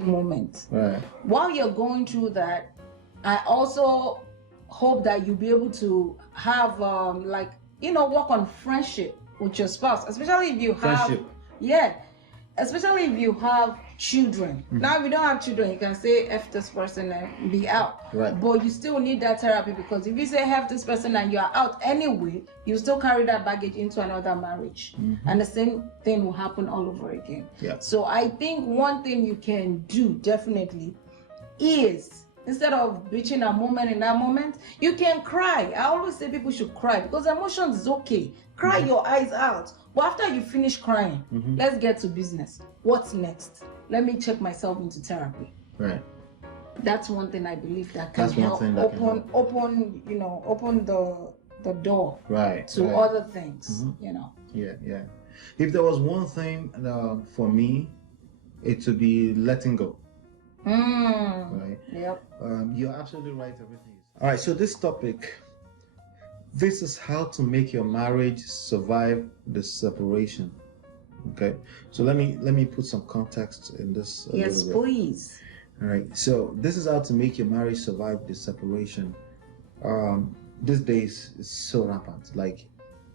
moment. Right. While you're going through that, I also hope that you'll be able to have work on friendship with your spouse, especially if you have Friendship. especially if you have children. Now, if you don't have children, you can say F this person and be out. Right. But you still need that therapy, because if you say F this person and you are out anyway, you still carry that baggage into another marriage. And the same thing will happen all over again. Yeah. So I think one thing you can do definitely is, instead of bitching a moment in that moment, you can cry. I always say people should cry, because emotions is okay. Cry your eyes out. But after you finish crying, let's get to business. What's next? Let me check myself into therapy. Right. That's one thing I believe that can That's one help thing that can open the door Right. to right. other things. Yeah. If there was one thing for me, it would be letting go. Right. Yep. You're absolutely right. Everything. All right. So this topic, this is how to make your marriage survive the separation. Okay. So let me put some context in this. Yes, please. All right. So this is how to make your marriage survive the separation. These days it's so rampant. Like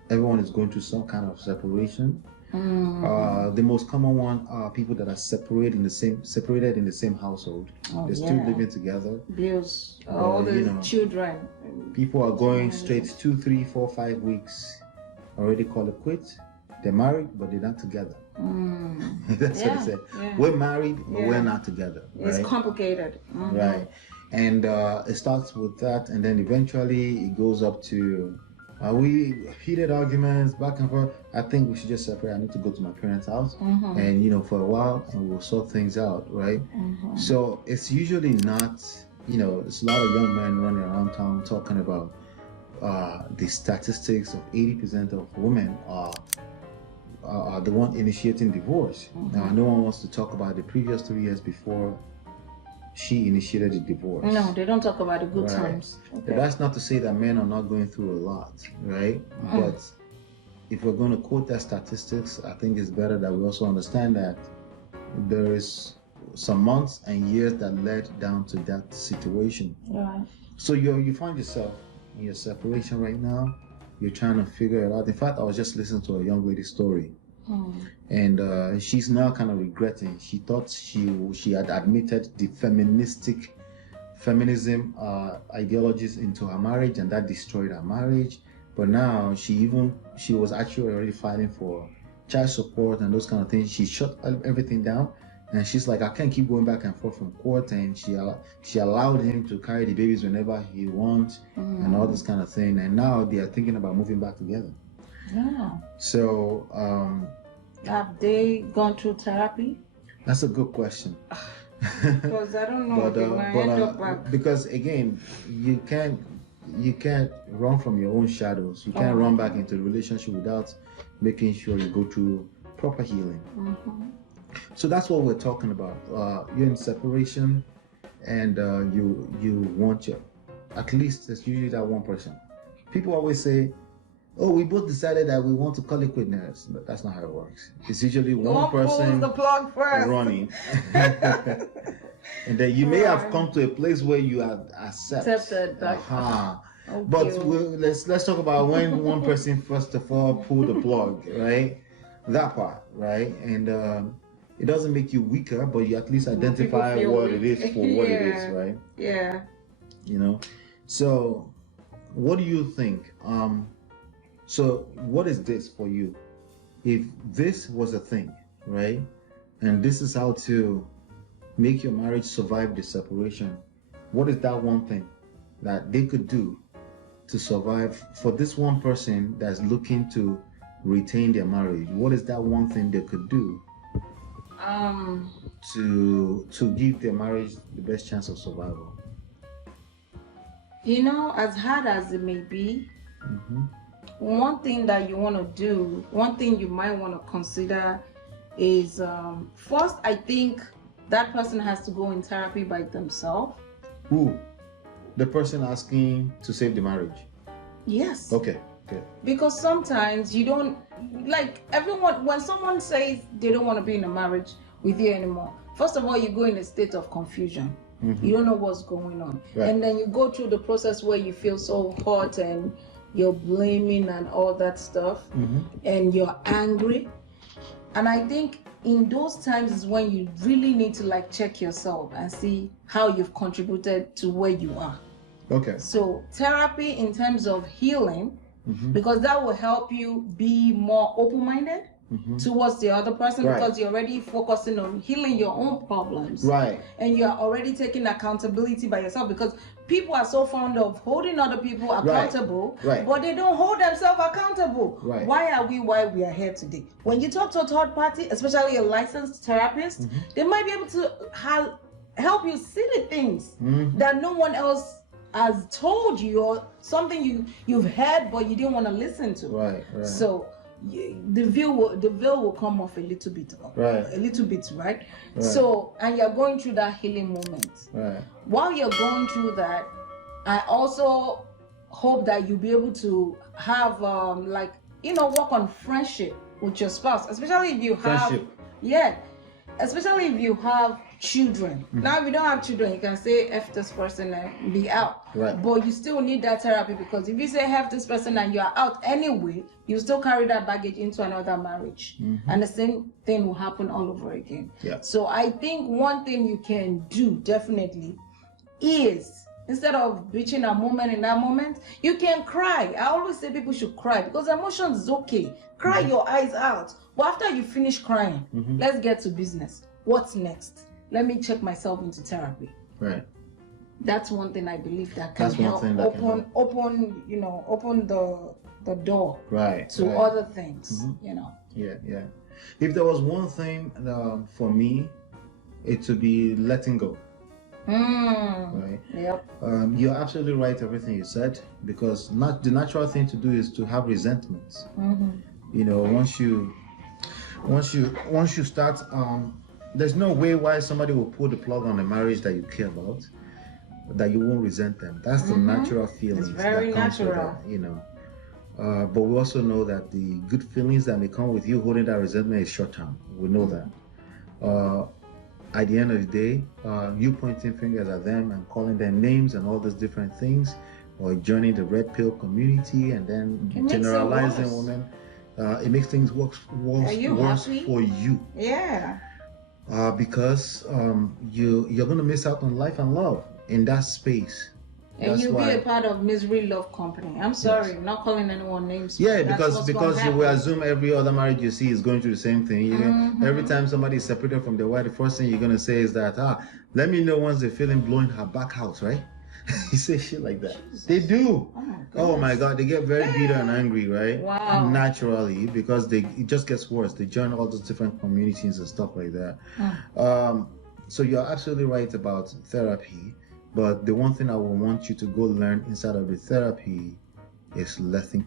everyone is going through some kind of separation. The most common one are people that are separated in the same household. They're still living together. Bills, all the children. People are going straight 2, 3, 4, 5 weeks. Already call it quits. They're married, but they're not together. That's what they say. Yeah. We're married, but we're not together. Right? It's complicated. Right. And it starts with that, and then eventually it goes up to we heated arguments back and forth. I think we should just separate. I need to go to my parents' house, and for a while, and we'll sort things out, right? So it's usually not, there's a lot of young men running around town talking about the statistics of 80% of women are the one initiating divorce. Now, no one wants to talk about the previous 3 years before she initiated the divorce. No, they don't talk about the good times. Okay. That's not to say that men are not going through a lot, right? But if we're going to quote that statistics, I think it's better that we also understand that there is some months and years that led down to that situation. Right. So you find yourself in your separation right now. You're trying to figure it out. In fact, I was just listening to a young lady's story. And she's now kind of regretting. She thought she had admitted the feminism ideologies into her marriage, and that destroyed her marriage. But now she was actually already filing for child support and those kind of things. She shut everything down, and she's like, I can't keep going back and forth from court. And she allowed him to carry the babies whenever he wants, and all this kind of thing. And now they are thinking about moving back together. Yeah. So have they gone through therapy? That's a good question. Because I don't know. Because again, you can't run from your own shadows. You can't run back into a relationship without making sure you go through proper healing. So that's what we're talking about. You're in separation, and you want at least there's usually that one person. People always say, oh, we both decided that we want to call it quitness, but that's not how it works. It's usually one person the plug first. running. And then you may have come to a place where you have accepted that. But let's talk about when one person first of all pulled the plug, right? That part, right? And it doesn't make you weaker, but you at least identify what it is for what it is, right? Yeah. So what do you think? So what is this for you? If this was a thing, right? And this is how to make your marriage survive the separation, what is that one thing that they could do to survive for this one person that's looking to retain their marriage? What is that one thing they could do to give their marriage the best chance of survival? As hard as it may be, one thing that you want to do, one thing you might want to consider is first, I think that person has to go in therapy by themselves. Who? The person asking to save the marriage? Yes. Okay. Good. Because sometimes you don't, like everyone, when someone says they don't want to be in a marriage with you anymore, first of all, you go in a state of confusion. You don't know what's going on. Right. And then you go through the process where you feel so hot and you're blaming and all that stuff, and you're angry. And I think in those times is when you really need to like check yourself and see how you've contributed to where you are. Okay. So therapy in terms of healing, because that will help you be more open-minded towards the other person, because you're already focusing on healing your own problems. Right. And you're already taking accountability by yourself, because people are so fond of holding other people accountable, but they don't hold themselves accountable. Right. Why we are here today? When you talk to a third party, especially a licensed therapist, they might be able to help you see the things that no one else has told you, or something you've heard but you didn't want to listen to. Right. So the veil will come off a little bit, right? So, and you're going through that healing moment. Right. While you're going through that, I also hope that you'll be able to have work on friendship with your spouse, especially if you have especially if you have children. Now, if you don't have children, you can say F this person and be out. Right. But you still need that therapy, because if you say F this person and you are out anyway, you still carry that baggage into another marriage. And the same thing will happen all over again. Yeah. So I think one thing you can do definitely is, instead of bitching a moment in that moment, you can cry. I always say people should cry, because emotions is okay. Cry your eyes out. But after you finish crying, let's get to business. What's next? Let me check myself into therapy. Right. That's one thing I believe that can help open the door to other things. Yeah. If there was one thing for me, it would be letting go. Right. Yep. You're absolutely right, everything you said, because the natural thing to do is to have resentments. You know, once you start, there's no way why somebody will pull the plug on a marriage that you care about, that you won't resent them. That's the natural feelings. It's very that comes natural. with that, you know. But we also know that the good feelings that may come with you holding that resentment is short term. We know that. At the end of the day, you pointing fingers at them and calling them names and all those different things, or joining the red pill community and then generalizing women, it makes things worse for you. Yeah. Because you're going to miss out on life and love in that space. And you'll be a part of misery love company. I'm sorry, I'm not calling anyone names. Yeah, because you will assume every other marriage you see is going through the same thing. You know, every time somebody is separated from their wife, the first thing you're gonna say is that, let me know once they're feeling blowing her back house, right? You say shit like that. Jesus. They do. Oh my God, they get very bitter and angry, right? Wow. Naturally, because it just gets worse. They join all those different communities and stuff like that. So you're absolutely right about therapy. But the one thing I would want you to go learn inside of the therapy is letting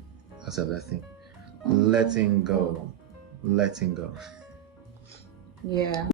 go. Letting go. Yeah.